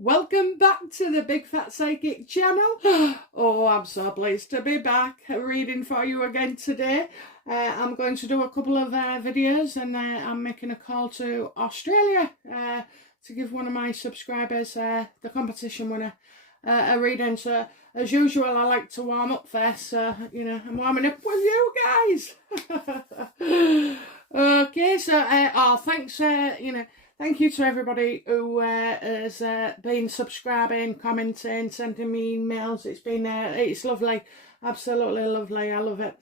Welcome back to the Big Fat Psychic channel. Oh, I'm so pleased to be back reading for you again today. I'm going to do a couple of videos, and I'm making a call to Australia to give one of my subscribers, the competition winner, a reading. So as usual, I like to warm up first, so you know, I'm warming up with you guys. Okay, so thanks, thank you to everybody who has been subscribing, commenting, sending me emails. It's been it's lovely, absolutely lovely. I love it.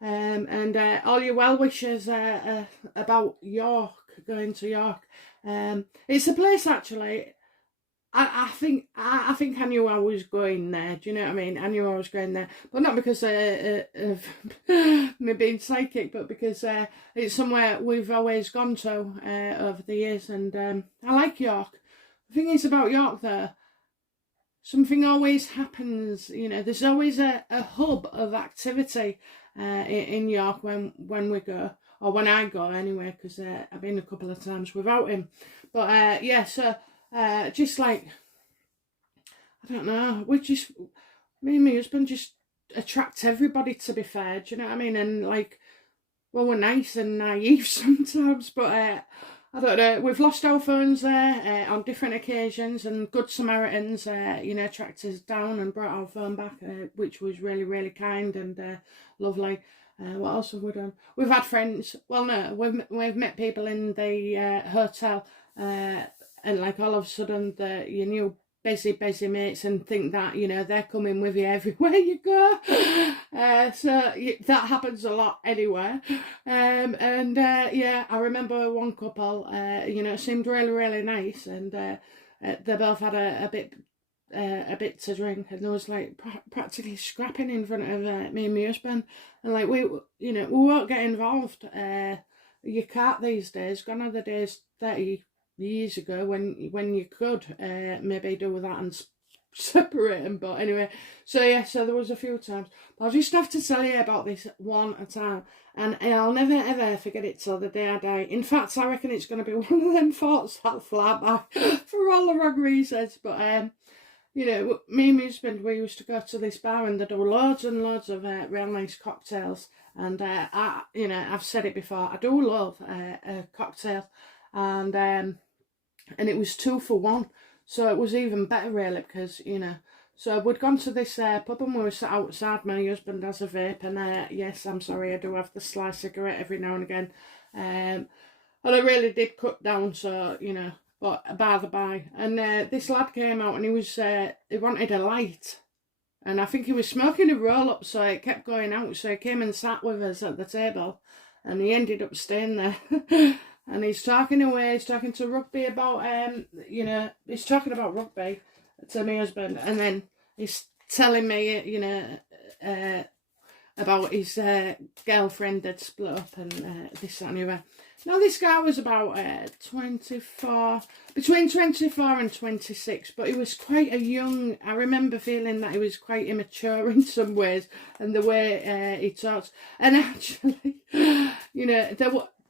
And all your well wishes about York, going to York. It's a place actually. I think I knew I was going there. Do you know what I mean? I knew I was going there, but not because of me being psychic, but because it's somewhere we've always gone to over the years, and I like York. The thing is about York, though, something always happens. You know, there's always a hub of activity in York when we go, or when I go anyway, because I've been a couple of times without him. But yeah, so. Just like, I don't know, me and my husband just attract everybody, to be fair, do you know what I mean? And like, well, we're nice and naive sometimes, but I don't know, we've lost our phones there on different occasions, and Good Samaritans, tracked us down and brought our phone back, which was really, really kind and lovely. What else have we done? We've had friends, well, no, we've met people in the hotel, and like all of a sudden your new busy mates, and think that, you know, they're coming with you everywhere you go. So that happens a lot anywhere. Yeah, I remember one couple, seemed really, really nice, and they both had a bit to drink, and there was like practically scrapping in front of me and my husband, and like we won't get involved. You can't these days. Gone are the days 30 years ago when you could maybe do that and separate them. But anyway, so yeah, so there was a few times. But I'll just have to tell you about this one at a time, and I'll never ever forget it till the day I die. In fact, I reckon it's going to be one of them thoughts that fly back for all the wrong reasons. But me and my husband, we used to go to this bar, and they do loads and loads of real nice cocktails. And I've said it before, I do love cocktails, and it was 2 for 1, so it was even better really, because so we'd gone to this pub, and we were sat outside. My husband has a vape, and yes, I'm sorry, I do have the sly cigarette every now and again, and I really did cut down, so but by the by. And this lad came out, and he wanted a light, and I think he was smoking a roll up, so it kept going out. So he came and sat with us at the table, and he ended up staying there. And he's talking away, he's talking to rugby about, he's talking about rugby to my husband, and then he's telling me, about his girlfriend that split up, and this, that, and the other. Now, this guy was about between 24 and 26, but he was quite a young, I remember feeling that he was quite immature in some ways, and the way he talks. And actually,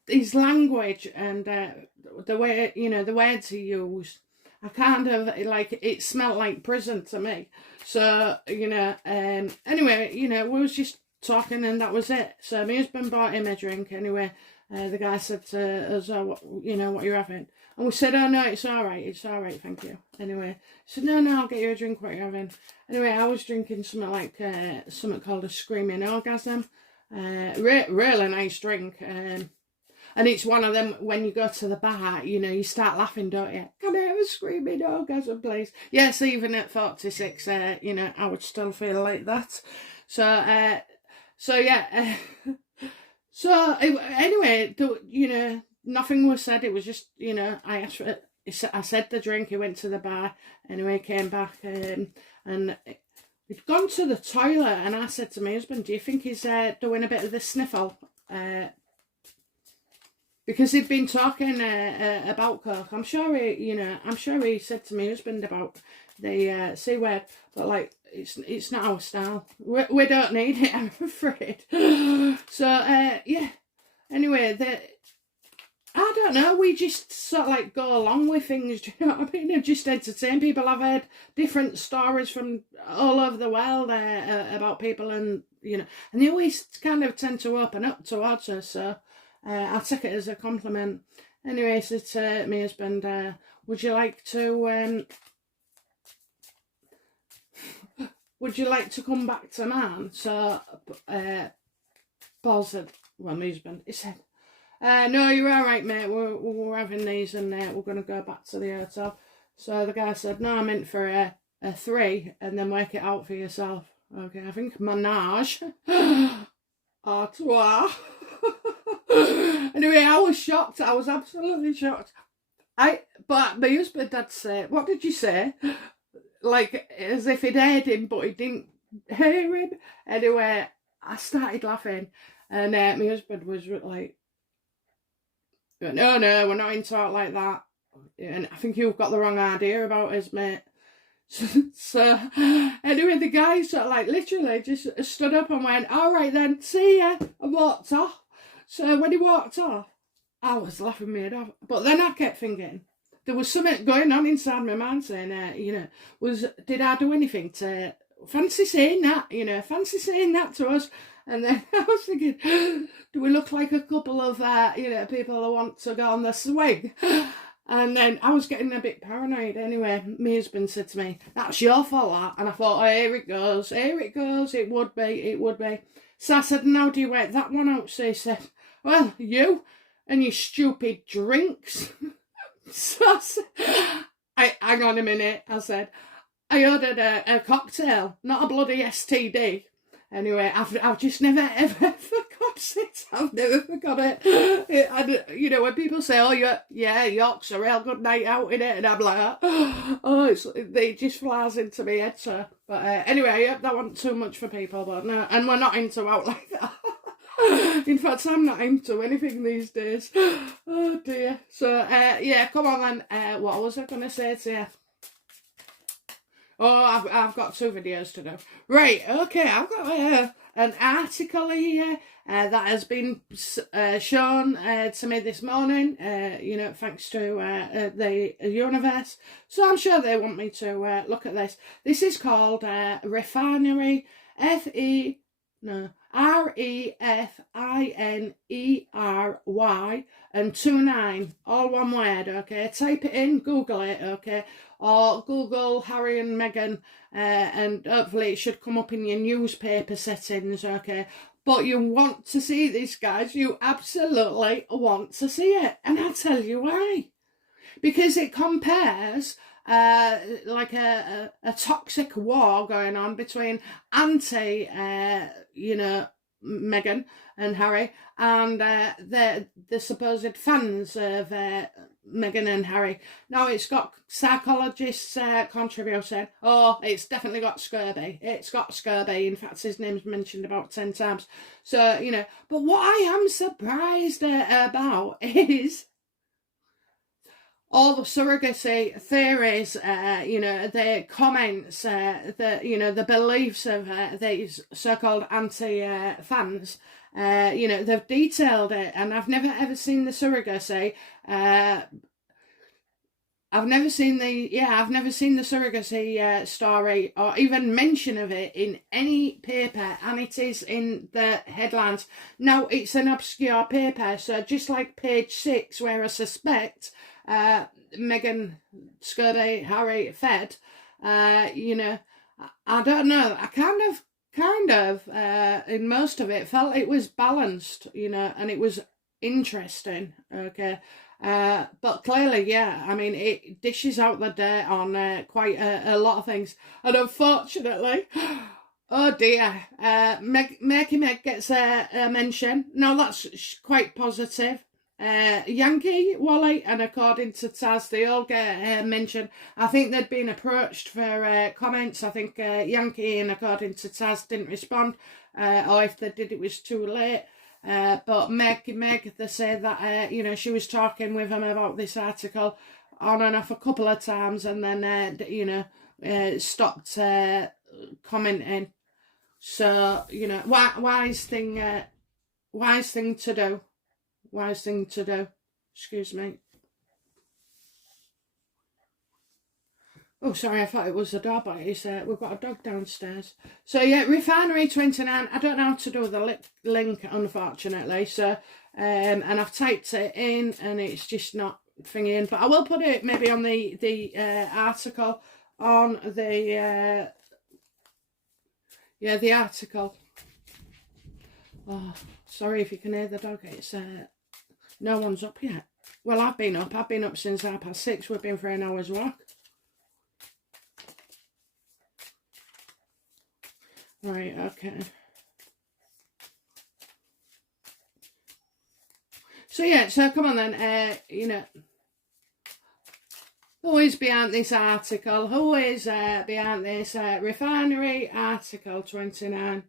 his language and the way, the words he used, I kind of, like, it smelled like prison to me. So, anyway, we was just talking, and that was it. So my husband bought him a drink anyway. The guy said to us, what you're having? And we said, oh no, it's all right, thank you. Anyway, he said, no, I'll get you a drink, what you're having. Anyway, I was drinking something like, something called a Screaming Orgasm. Really nice drink. And it's one of them, when you go to the bar, you start laughing, don't you? Can I have a Screaming Orgasm, please? Yes, even at 46, I would still feel like that. So yeah. So anyway, nothing was said. It was just, I asked for I said the drink, he went to the bar, anyway, he came back, and he'd gone to the toilet, and I said to my husband, do you think he's doing a bit of the sniffle? Because he'd been talking about coke. I'm sure he said to my husband about the C word, but like, it's not our style. We don't need it, I'm afraid. So, yeah. Anyway, I don't know, we just sort of like go along with things, do you know what I mean? Just entertain people. I've heard different stories from all over the world about people, and, you know, and they always kind of tend to open up towards us, so I'll take it as a compliment. Anyway, I said to my husband, would you like to come back to man? So, Paul said, well, my husband, he said, no, you're all right, mate. We're having these, and we're going to go back to the hotel. So the guy said, no, I meant for a 3, and then work it out for yourself. Okay, I think menage à trois. Anyway, I was shocked. I was absolutely shocked. But my husband did say, what did you say? Like, as if he'd heard him, but he didn't hear him. Anyway, I started laughing, and my husband was like, no, we're not into it like that. And I think you've got the wrong idea about us, mate. So anyway, the guy sort of like literally just stood up and went, all right then, see ya, and walked off. So when he walked off, I was laughing my head off. But then I kept thinking, there was something going on inside my mind saying, did I do anything to fancy saying that, fancy saying that to us? And then I was thinking, do we look like a couple of, people who want to go on the swing? And then I was getting a bit paranoid. Anyway, my husband said to me, that's your fault, that. And I thought, oh, here it goes, it would be. So I said, now do you work that one out? So he said, well, you and your stupid drinks. So I said, hang on a minute, I said, I ordered a cocktail, not a bloody STD. Anyway, I've just never ever forgot it. I've never forgot it. When people say, oh, York's a real good night out, in it, and I'm like, oh, it just flies into my head, so. But anyway, that wasn't too much for people, but no, and we're not into out like that. In fact, I'm not into anything these days. Oh dear. So, come on then. What was I going to say to you? Oh, I've got 2 videos to do. Right, okay, I've got an article here that has been shown to me this morning, thanks to the universe. So I'm sure they want me to look at this. This is called Refinery, REFINERY and 29, all one word, okay? Type it in, Google it, okay? Or Google Harry and Meghan, and hopefully it should come up in your newspaper settings, okay? But you want to see this, guys. You absolutely want to see it. And I'll tell you why. Because it compares like a toxic war going on between Meghan and Harry and the supposed fans of Meghan and Harry. Now it's got psychologists contributing. Oh, it's definitely got scurvy. It's got scurvy. In fact, his name's mentioned about 10 times. So, but what I am surprised about is all the surrogacy theories, the comments, the beliefs of these so-called anti-fans. They've detailed it, and I've never ever seen the surrogacy. I've never seen the surrogacy story or even mention of it in any paper, and it is in the headlines. Now, it's an obscure paper, so just like page 6, where I suspect Meghan, Scurvy, Harry, fed, I don't know. I kind of, in most of it, felt it was balanced, and it was interesting, okay. But clearly, yeah, I mean, it dishes out the dirt on quite a lot of things. And unfortunately, oh dear, Murky Meg gets a mention. No, that's quite positive. Yankeewally and According to Taz, they all get mentioned. I think they'd been approached for comments. I think Yankee and According to Taz didn't respond, or if they did, it was too late. But Murky Meg, they say that you know, she was talking with him about this article on and off a couple of times, and then you know, stopped commenting. So you know, wise thing to do. Wise thing to do. Excuse me. Oh, sorry, I thought it was the dog, but it's, we've got a dog downstairs. So, yeah, refinery29. I don't know how to do the link, unfortunately. So, and I've typed it in, and it's just not thinking. But I will put it maybe on the article on the, yeah, the article. Oh, sorry if you can hear the dog. It's, no one's up yet. Well, I've been up since 6:30. We've been for an hour's walk. Right, okay. So yeah, so come on then, you know, who is behind this article? Who is behind this refinery article 29?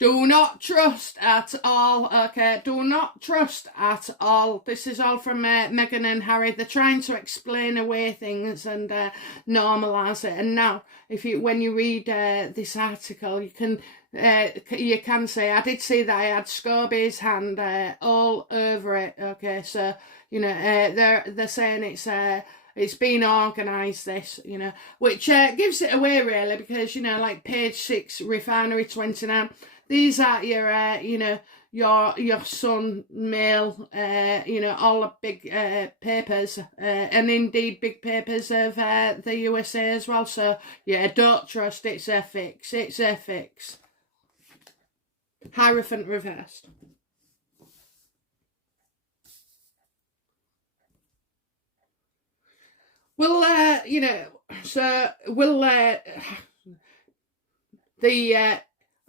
Do not trust at all, okay? Do not trust at all. This is all from Meghan and Harry. They're trying to explain away things and normalise it. And now, when you read this article, you can say, I did see that I had Scobie's hand all over it, okay? So, you know, they're saying it's been organised, this, you know, which gives it away, really, because, you know, like page 6, refinery29, these are your, you know, your Sun, Mail, you know, all the big papers, and indeed big papers of the USA as well. So, yeah, don't trust, it's a fix. It's a fix. Hierophant reversed. Well, you know, so will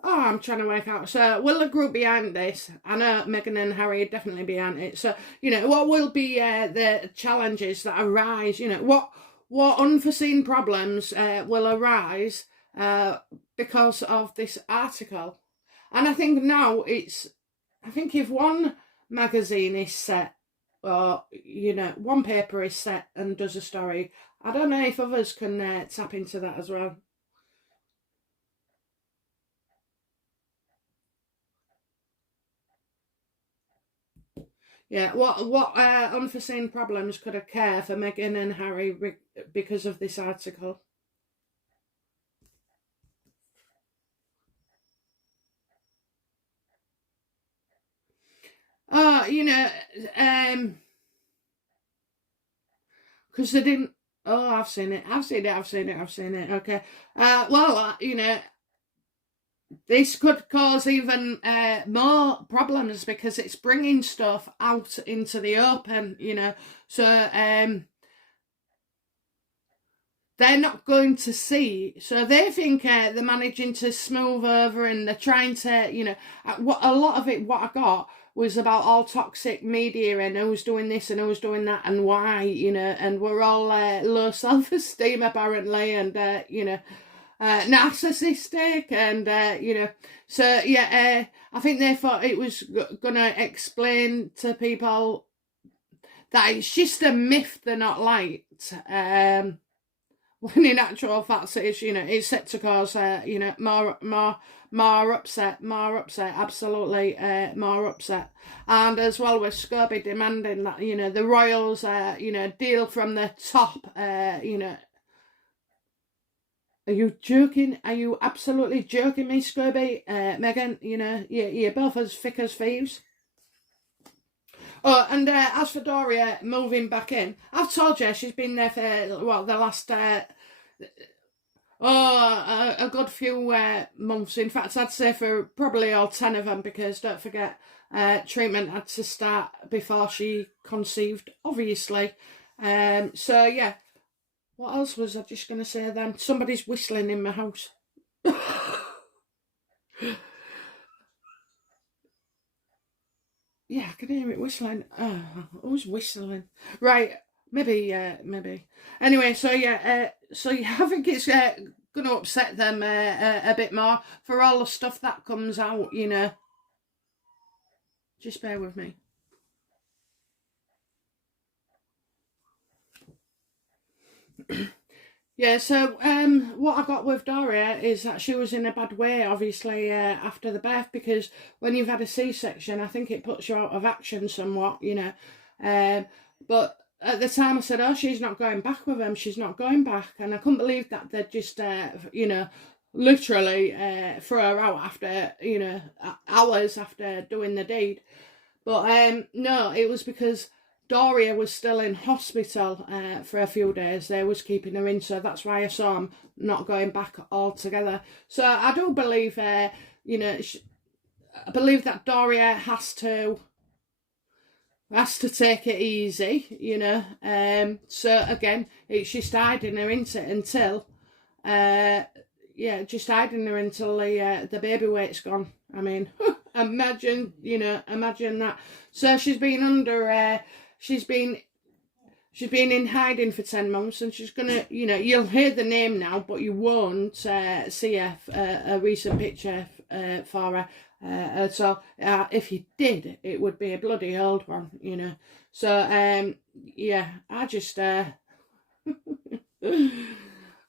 I'm trying to work out. So, will the group behind this? I know Meghan and Harry are definitely behind it. So, you know, what will be the challenges that arise? You know, what unforeseen problems will arise because of this article? And I think now I think if one magazine is set, or, you know, one paper is set and does a story, I don't know if others can tap into that as well. Yeah, what unforeseen problems could occur for Meghan and Harry because of this article? Oh, you know, because they didn't. Oh, I've seen it. Okay. Well, you know, this could cause even more problems because it's bringing stuff out into the open, you know. So they're not going to see. So they think they're managing to smooth over, and they're trying to, you know, a lot of it, what I got was about all toxic media and who's doing this and who's doing that and why, you know, and we're all low self-esteem apparently, and, you know, narcissistic, and you know, so yeah, I think they thought it was gonna explain to people that it's just a myth, they're not liked, when in actual fact it's, you know, it's set to cause you know, more upset, absolutely more upset. And as well with Scobie demanding that, you know, the royals you know, deal from the top, you know. Are you joking? Are you absolutely joking me, Scobie? Meghan, you know, you're both as thick as thieves. Oh, and as for Doria moving back in, I've told you she's been there for, what, the last, a good few months. In fact, I'd say for probably all 10 of them, because don't forget, treatment had to start before she conceived, obviously. So, yeah. What else was I just going to say then? Somebody's whistling in my house. Yeah, I can hear it whistling. Oh, who's whistling? Right, maybe, maybe. Anyway, so yeah, I think it's going to upset them a bit more for all the stuff that comes out, you know. Just bear with me. Yeah, so what I got with Doria is that she was in a bad way, obviously, after the birth, because when you've had a C-section, I think it puts you out of action somewhat, you know. But at the time I said, oh, she's not going back with him, she's not going back. And I couldn't believe that they'd just, you know, literally throw her out after, you know, hours after doing the deed. But no, it was because Doria was still in hospital for a few days. They was keeping her in, so that's why I saw them not going back altogether. So I do believe, you know, I believe that Doria has to take it easy, you know. So again, it's just hiding her into it until, yeah, just hiding her until the baby weight's gone. I mean, imagine, you know, imagine that. So she's been under. She's been in hiding for 10 months, and she's gonna, you know, you'll hear the name now, but you won't see a recent picture for her at all. If you did, it would be a bloody old one, you know. So yeah, I just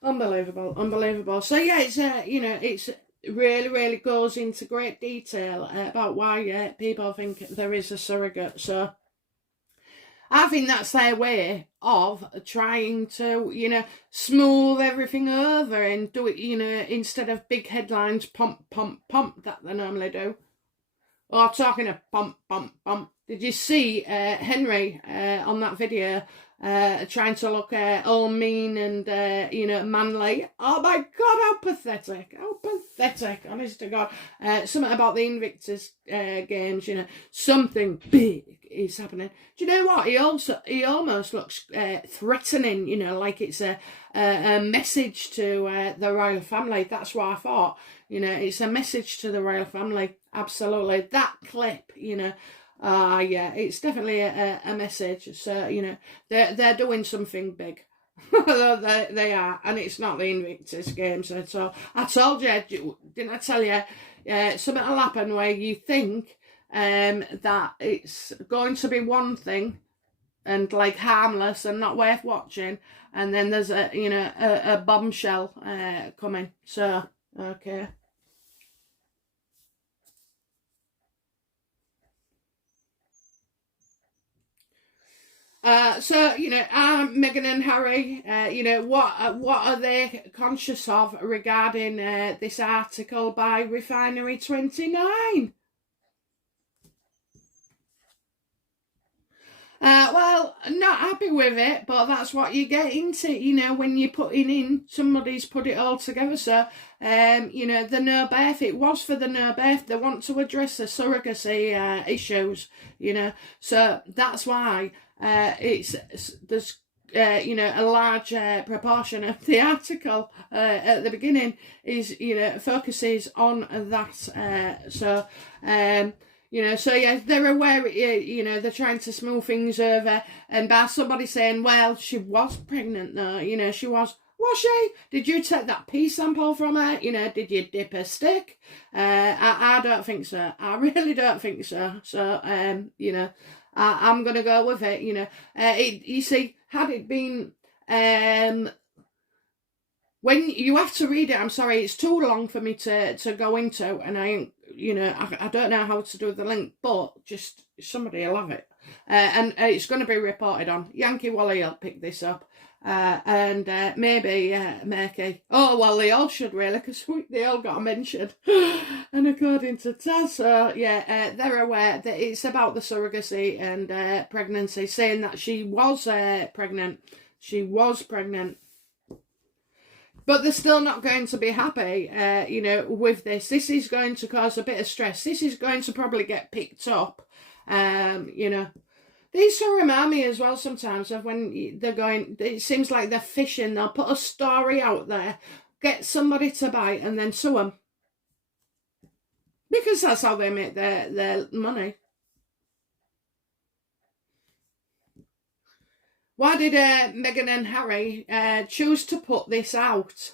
unbelievable. So yeah, it's you know, it's really goes into great detail about why people think there is a surrogate. So I think that's their way of trying to, you know, smooth everything over and do it, you know, instead of big headlines, pump that they normally do. Or talking of pump. Did you see Henry on that video trying to look all mean and, you know, manly? Oh my God, how pathetic. Honest to God. Something about the Invictus games, you know, something big is happening. Do you know what? He almost looks threatening, you know, like it's a message to the royal family. That's what I thought. You know, it's a message to the royal family. Absolutely. That clip, you know, yeah, it's definitely a message. So, you know, they're doing something big. they are, and it's not the Invictus games at all. I told you, didn't I tell you, something will happen where you think that it's going to be one thing and like harmless and not worth watching, and then there's a, you know, a bombshell coming. So, okay. So, you know, Meghan and Harry, you know, what are they conscious of regarding this article by refinery29? Well, not happy with it, but that's what you get into, you know, when you're putting in, somebody's put it all together. So, you know, the no birth, it was for the no birth. They want to address the surrogacy issues, you know. So that's why there's you know, a large proportion of the article at the beginning is, you know, focuses on that. So you know, so yeah, they're aware, you know, they're trying to smooth things over, and by somebody saying, well, she was pregnant though, you know, was she? Did you take that pee sample from her? You know, did you dip a stick? I don't think so. I really don't think so. So, you know, I'm going to go with it, you know. You see, had it been, when you have to read it, I'm sorry, it's too long for me to go into, and you know, I don't know how to do the link, but just somebody will have it. And it's going to be reported on. Yankeewally will pick this up. And maybe Murky. Oh, well, they all should really, because they all got mentioned. And according to Taz, so yeah, they're aware that it's about the surrogacy and pregnancy, saying that she was pregnant. She was pregnant. But they're still not going to be happy, you know, with this. This is going to cause a bit of stress. This is going to probably get picked up, you know. These can remind me as well sometimes of when they're going, it seems like they're fishing. They'll put a story out there, get somebody to bite, and then sue them. Because that's how they make their money. Why did Meghan and Harry choose to put this out?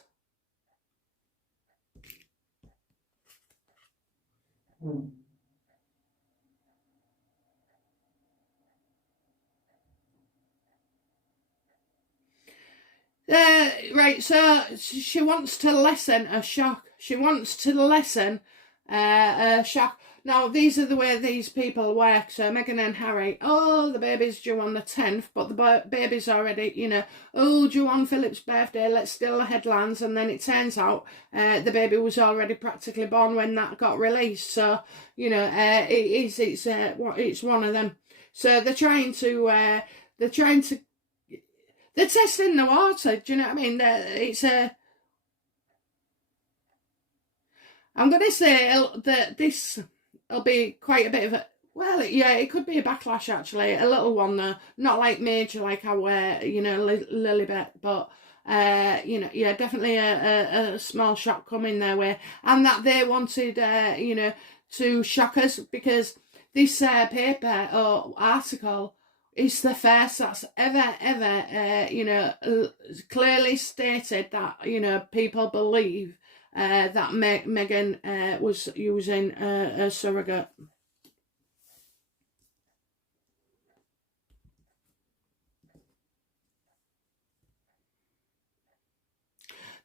Right, so she wants to lessen a shock. She wants to lessen a shock. Now, these are the way these people work. So Meghan and Harry, oh, the baby's due on the 10th, but the baby's already, you know, oh, due on Philip's birthday, let's steal the headlines. And then it turns out the baby was already practically born when that got released. So, you know, it's one of them. So they're testing the water, do you know what I mean? I'm going to say that this will be quite a bit of a, well, yeah, it could be a backlash, actually. A little one, though. Not like major, like I wear, you know, Lilibet, but, you know, yeah, definitely a small shock coming their way. And that they wanted, you know, to shock us, because this paper or article is the first that's ever, you know, clearly stated that, you know, people believe that Meghan was using a surrogate.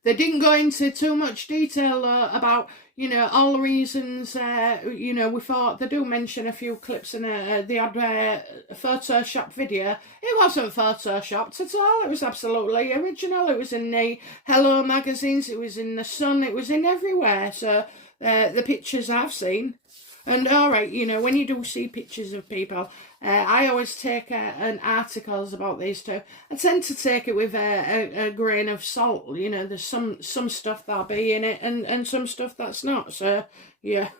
They didn't go into too much detail about, you know, all the reasons, you know, we thought they do mention a few clips in the odd Photoshop video. It wasn't Photoshopped at all. It was absolutely original. It was in the Hello magazines. It was in the Sun. It was in everywhere. So the pictures I've seen. And all right, you know, when you do see pictures of people, I always take articles about these two. I tend to take it with a grain of salt. You know, there's some stuff that'll be in it and some stuff that's not. So, yeah.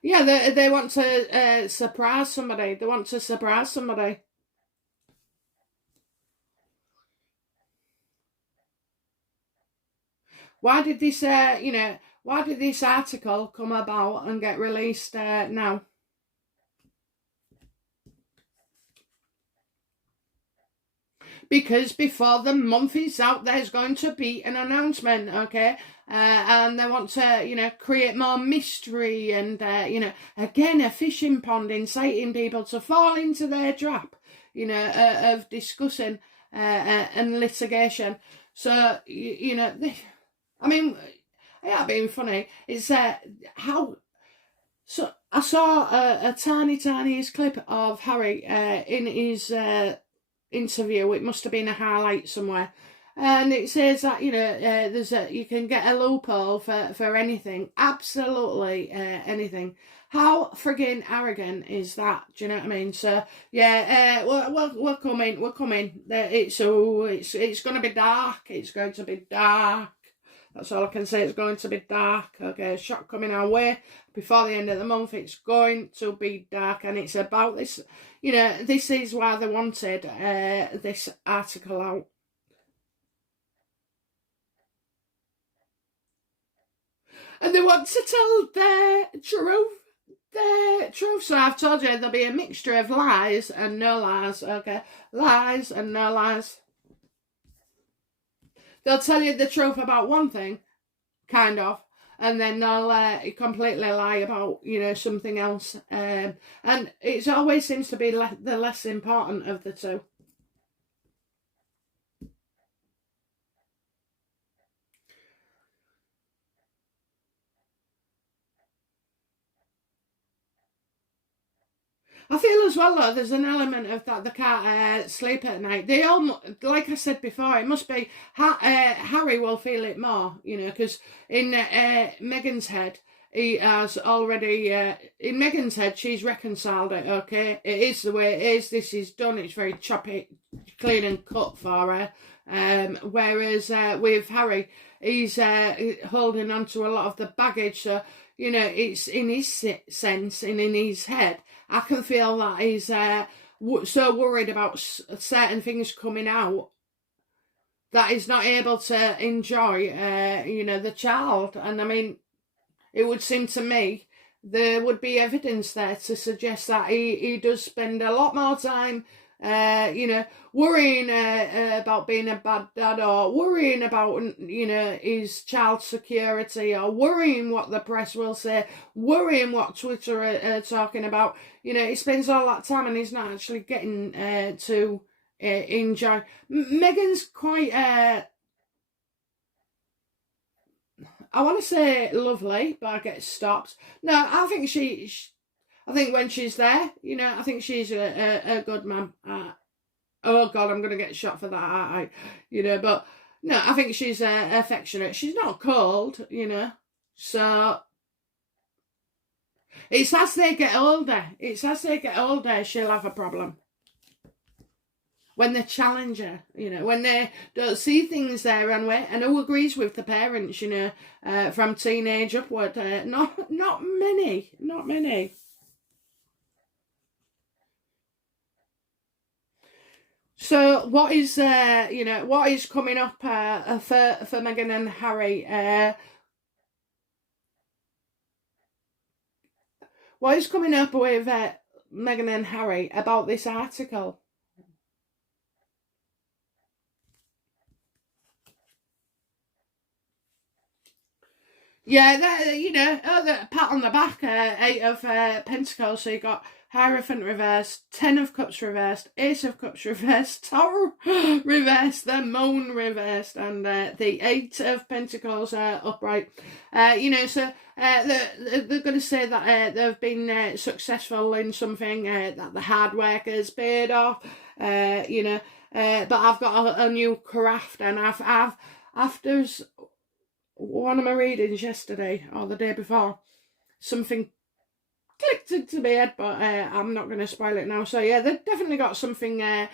Yeah, they want to surprise somebody. They want to surprise somebody. Why did this, you know, why did this article come about and get released now? Because before the month is out, there's going to be an announcement, okay? And they want to, you know, create more mystery and, you know, again, a fishing pond, inciting people to fall into their trap, you know, of discussing and litigation. So, you know, I mean, yeah, being funny. It's how. So I saw a tiniest clip of Harry in his interview. It must have been a highlight somewhere, and it says that, you know, you can get a loophole for anything, absolutely anything. How friggin' arrogant is that? Do you know what I mean? So yeah, we're coming. It's going to be dark. It's going to be dark. That's all I can say. It's going to be dark. Okay, shock coming our way before the end of the month. It's going to be dark, and it's about this. You know, this is why they wanted this article out. And they want to tell their truth. So I've told you there'll be a mixture of lies and no lies. Okay, lies and no lies. They'll tell you the truth about one thing, kind of, and then they'll completely lie about, you know, something else. And it always seems to be the less important of the two. I feel as well, though, there's an element of that they can't sleep at night. They all, like I said before, it must be, Harry will feel it more, you know, because in Meghan's head, he has already, in Meghan's head, she's reconciled it, okay? It is the way it is, this is done, it's very choppy, clean and cut for her. Whereas with Harry, he's holding on to a lot of the baggage, so, you know, it's in his sense and in his head, I can feel that he's so worried about certain things coming out that he's not able to enjoy, you know, the child. And I mean, it would seem to me there would be evidence there to suggest that he does spend a lot more time worrying about being a bad dad, or worrying about, his child security, or worrying what the press will say, worrying what Twitter are talking about. He spends all that time and he's not actually getting to enjoy. Meghan's quite, I want to say lovely, but I get stopped. No, I think I think when she's there, I think she's a good mum. Oh God, I'm going to get shot for that, aren't I? But no, I think she's affectionate. She's not cold, So it's as they get older. She'll have a problem. When they challenge her, when they don't see things their own way, and who agrees with the parents, from teenage upward? Not many. So what is coming up for Meghan and Harry? What is coming up with Meghan and Harry about this article? Yeah, the pat on the back, 8 of Pentacles. So you got Hierophant reversed, 10 of Cups reversed, Ace of Cups reversed, Tower reversed, the Moon reversed, and the 8 of Pentacles upright. So they're going to say that they've been successful in something, that the hard work has paid off, but I've got a new craft, and after one of my readings yesterday or the day before, something clicked into my head, but I'm not going to spoil it now. So yeah, they've definitely got something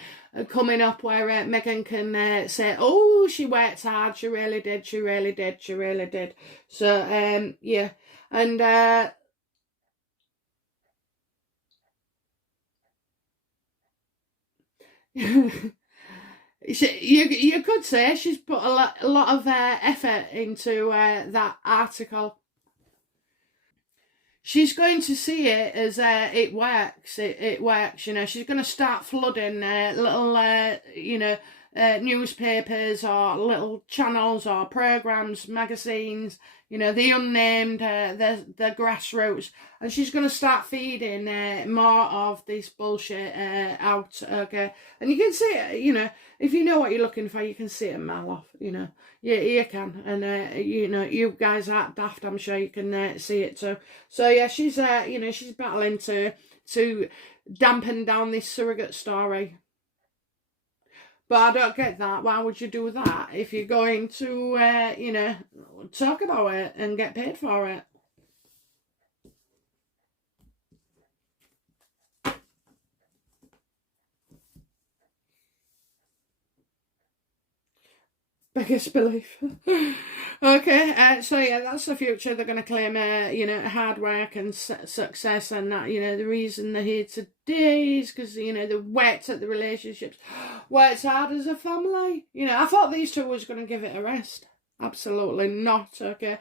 coming up where Meghan can say, oh, she worked hard, she really did. So yeah, and you could say she's put a lot of effort into that article. She's going to see it as it works. It works. She's going to start flooding little, newspapers or little channels or programs, magazines. The unnamed, the grassroots, and she's going to start feeding more of this bullshit out. Okay, and you can see it. If you know what you're looking for, you can see it a mile off. You can, and you guys aren't daft. I'm sure you can see it too. So yeah, she's she's battling to dampen down this surrogate story. But I don't get that. Why would you do that if you're going to talk about it and get paid for it? Biggest belief. Okay, so yeah, that's the future. They're going to claim, hard work and success, and that, the reason they're here today is because, they worked at the relationships, worked hard as a family. I thought these two was going to give it a rest. Absolutely not, okay.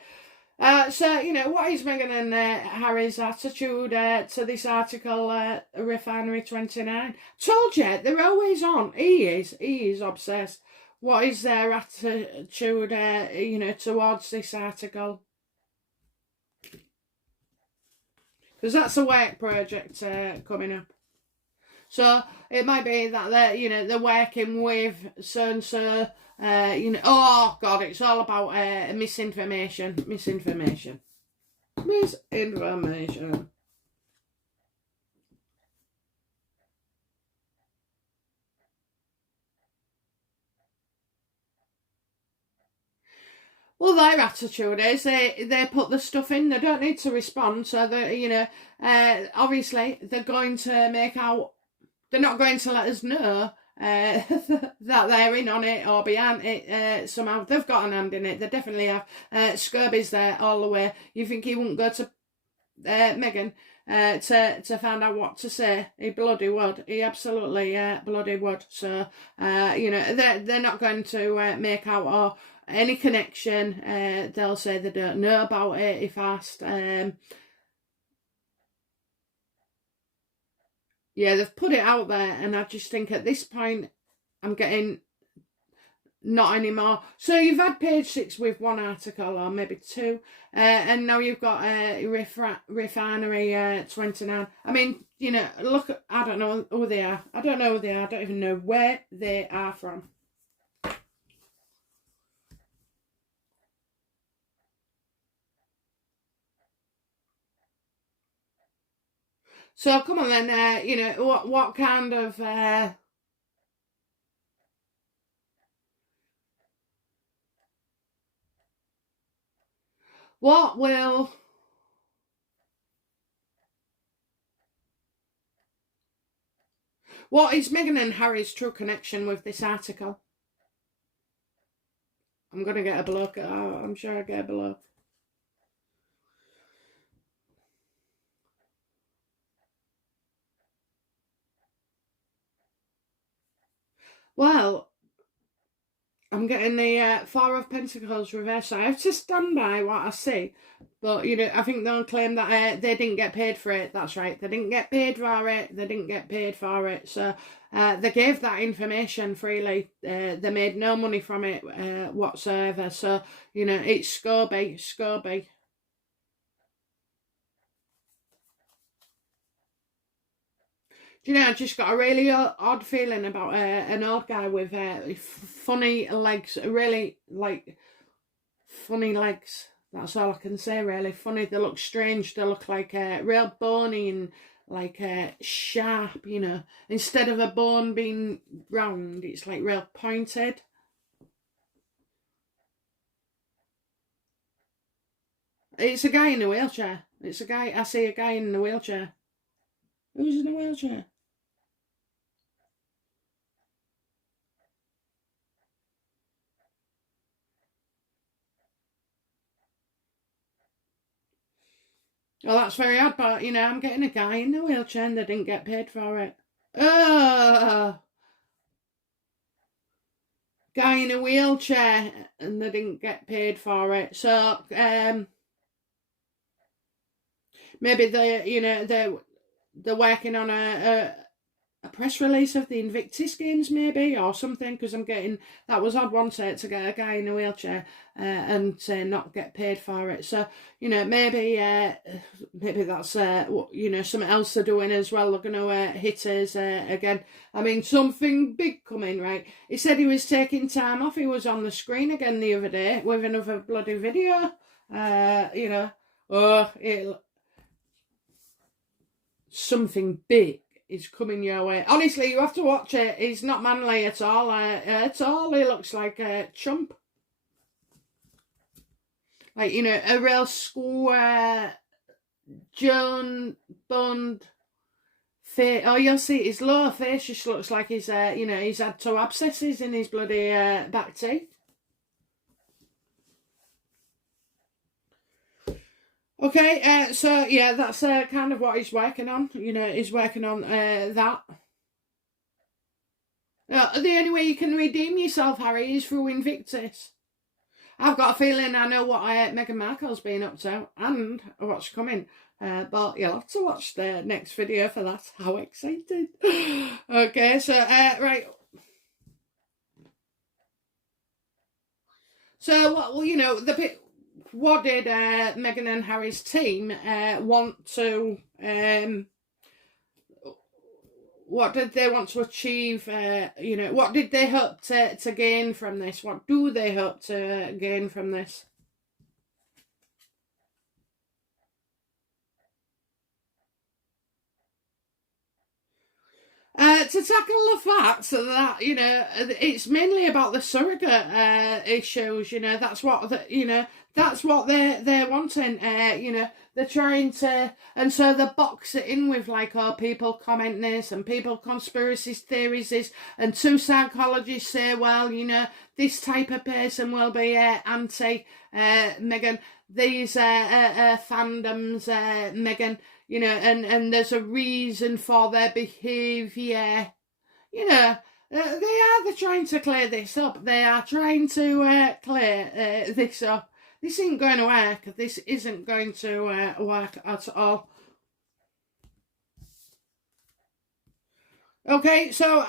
So, what is Meghan and Harry's attitude to this article, Refinery29? Told you, they're always on. He is obsessed. What is their attitude, towards this article? Because that's a work project coming up. So it might be that they're working with so-and-so, oh God, it's all about misinformation. Well, their attitude is they put the stuff in. They don't need to respond. So obviously they're going to make out. They're not going to let us know that they're in on it or behind it somehow. They've got an hand in it. They definitely have. Scurby's there all the way. You think he wouldn't go to Meghan to find out what to say? He bloody would. He absolutely bloody would. So they're not going to make out or any connection. They'll say they don't know about it if asked. yeah, they've put it out there, and I just think at this point, I'm getting not anymore. So you've had page 6 with one article, or maybe 2, and now you've got refinery29. I mean, you know, look, I don't know who they are. I don't know who they are. I don't even know where they are from. So come on then, you know, what kind of what is Meghan and Harry's true connection with this article? I'm gonna get a bloke. Oh, I'm sure I get a bloke. Well, I'm getting the Four of Pentacles reverse. I have to stand by what I see. But, you know, I think they'll claim that they didn't get paid for it. That's right. They didn't get paid for it. They didn't get paid for it. So they gave that information freely. They made no money from it whatsoever. So, you know, it's Scorby. Scorby. Do you know, I just got a really odd feeling about an old guy with funny legs, really, like, funny legs. That's all I can say, really. Funny, they look strange, they look like real bony and, like, sharp, you know. Instead of a bone being round, it's, like, real pointed. It's a guy in a wheelchair. It's a guy, I see a guy in a wheelchair. Who's in a wheelchair? Well, that's very odd, but, you know, I'm getting a guy in a wheelchair and they didn't get paid for it. Guy in a wheelchair and they didn't get paid for it. So, maybe they, you know, they're working on a press release of the Invictus Games, maybe, or something, because I'm getting, that was odd one set to get a guy in a wheelchair and say not get paid for it. So, you know, maybe that's, you know, something else they're doing as well. They're going to hit us again. I mean, something big coming, right? He said he was taking time off. He was on the screen again the other day with another bloody video. You know, something big is coming your way. Honestly, you have to watch it. He's not manly at all. At all, he looks like a chump. Like, you know, a real square, John Bond face. Oh, you'll see his lower face just looks like he's, you know, he's had 2 abscesses in his bloody back teeth. Okay, so yeah, that's kind of what he's working on. You know, he's working on that. The only way you can redeem yourself, Harry, is through Invictus. I've got a feeling I know what Meghan Markle's been up to and what's coming. But you'll have to watch the next video for that. How excited. Okay, so, right. So, well, you know, what did Meghan and Harry's team want to... what did they want to achieve? You know, what did they hope to gain from this? What do they hope to gain from this? To tackle the fact that, you know, it's mainly about the surrogate issues. You know, that's what they're wanting. You know, they're trying to, and so they box it in with like, oh, people comment this and people conspiracy theories this, and 2 psychologists say, well, you know, this type of person will be anti Meghan. These fandoms, Meghan. You know, and there's a reason for their behaviour. You know, they're trying to clear this up. They are trying to clear this up. This isn't going to work. This isn't going to work at all. Okay, so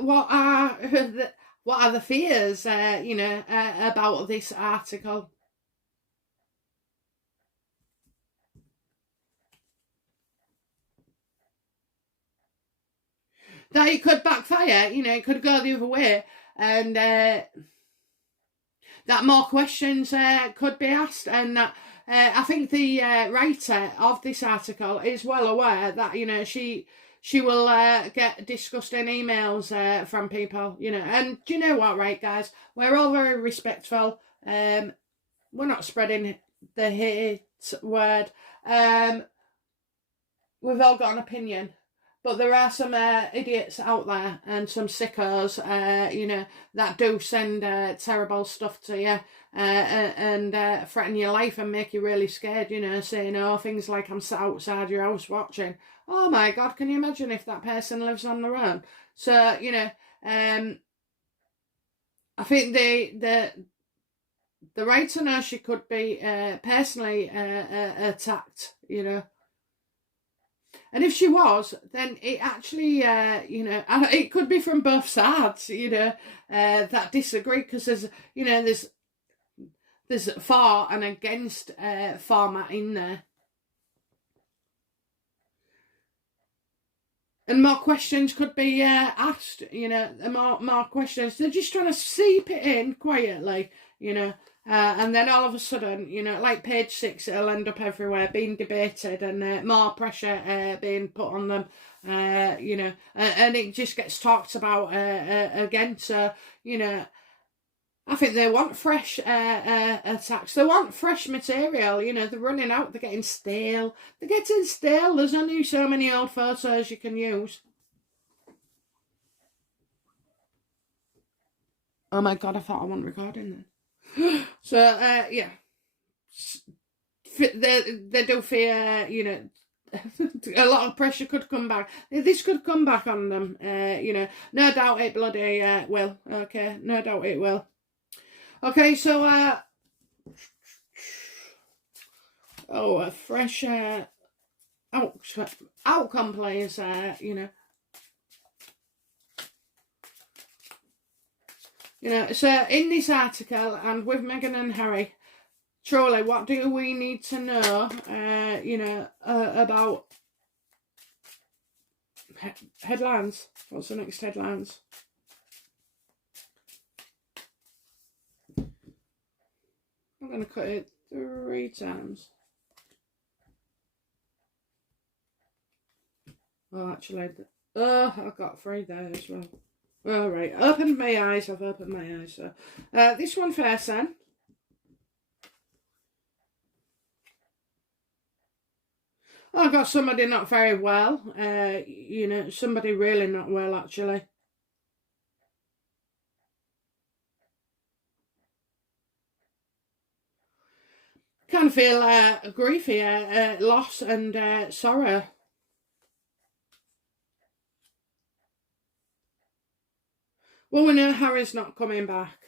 what are the fears, about this article? That it could backfire, it could go the other way, and that more questions could be asked, and that I think the writer of this article is well aware that she will get disgusting emails from people, and do you know what, right, guys? We're all very respectful. We're not spreading the hate word. We've all got an opinion. But there are some idiots out there and some sickos, that do send terrible stuff to you and threaten your life and make you really scared, saying, things like, I'm sat outside your house watching. Oh my God, can you imagine if that person lives on their own? So, I think the writer knows she could be personally attacked, And if she was, then it actually, it could be from both sides, that disagree, because there's for and against format in there. And more questions could be asked, more questions. They're just trying to seep it in quietly, and then all of a sudden, like page 6, it'll end up everywhere being debated and more pressure being put on them, and it just gets talked about again. So, I think they want fresh attacks. They want fresh material. They're running out. They're getting stale. There's only so many old photos you can use. Oh my God, I thought I wasn't recording then. So, yeah. They do fear, a lot of pressure could come back. This could come back on them, No doubt it bloody will. Okay, no doubt it will. Okay, so, a fresh outcome, please, So in this article, and with Meghan and Harry, truly, what do we need to know, about headlines? What's the next headlines? I'm going to cut it 3 times. Oh, actually, I've got 3 there as well. All right, opened my eyes. I've opened my eyes. So, this one first, then. I got somebody not very well. Somebody really not well, actually. Kind of feel grief here, loss and sorrow. Well, we know Harry's not coming back.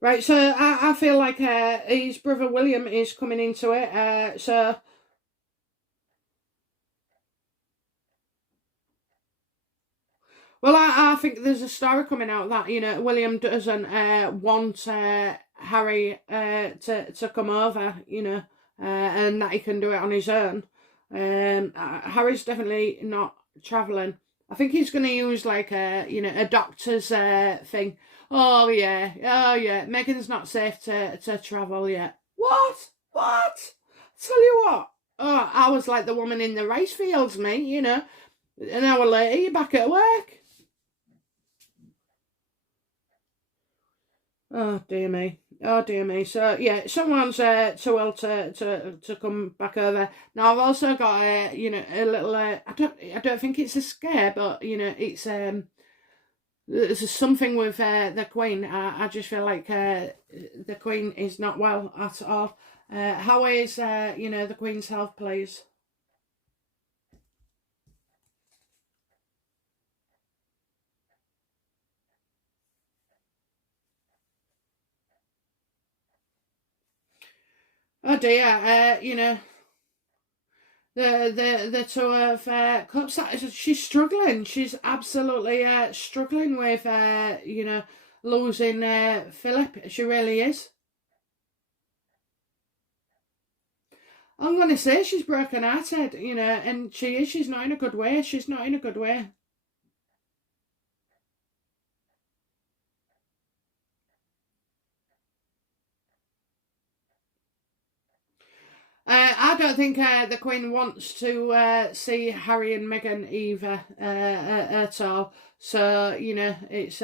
Right, so I feel like his brother William is coming into it. So well, I think there's a story coming out that William doesn't want Harry to come over, and that he can do it on his own. Harry's definitely not travelling. I think he's going to use like a doctor's thing. Oh yeah, Meghan's not safe to travel yet. What? Tell you what. Oh, I was like the woman in the rice fields, me. An hour later, you're back at work. Oh dear me. So yeah, someone's too ill to come back over. Now I've also got a little. I don't think it's a scare, but it's there's something with the Queen. I just feel like the Queen is not well at all. How is the Queen's health, please? Oh dear, you know, the two of cups. She's struggling. She's absolutely struggling with you know, losing Philip. She really is. I'm gonna say she's broken hearted, you know, and she is. She's not in a good way. She's not in a good way. I don't think the Queen wants to see Harry and Meghan either at all. So, you know, it's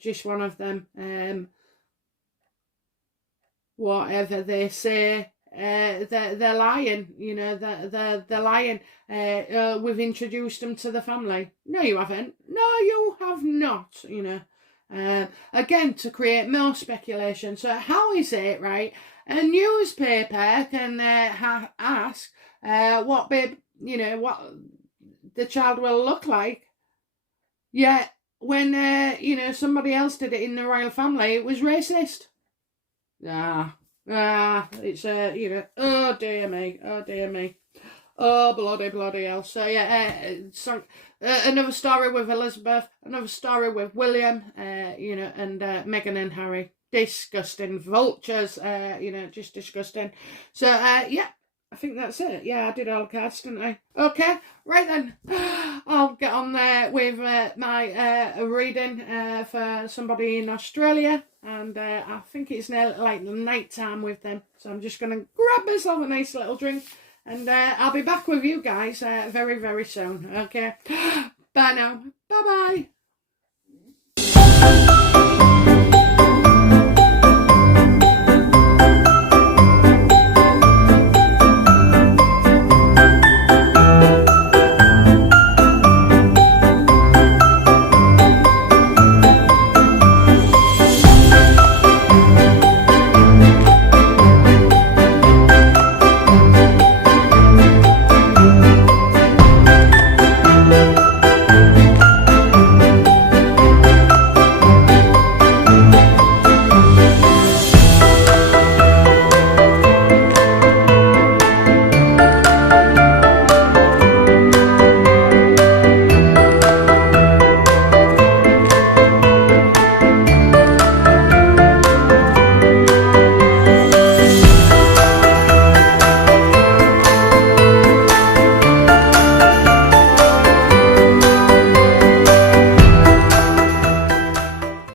just one of them. Whatever they say, they're lying. You know, they're lying. We've introduced them to the family. No, you haven't. No, you have not. You know. Again, to create more speculation. So how is it, right? A newspaper can ask what you know, what the child will look like. Yet when you know, somebody else did it in the royal family, it was racist. It's you know, oh dear me, oh dear me. Oh, bloody hell. So, yeah, another story with Elizabeth, another story with William, you know, and Meghan and Harry. Disgusting. Vultures, you know, just disgusting. So, yeah, I think that's it. Yeah, I did all the cards, didn't I? Okay, right then. I'll get on there with my reading for somebody in Australia. And I think it's now like night time with them. So I'm just going to grab myself a nice little drink. And I'll be back with you guys very, very soon. Okay. Bye now. Bye-bye.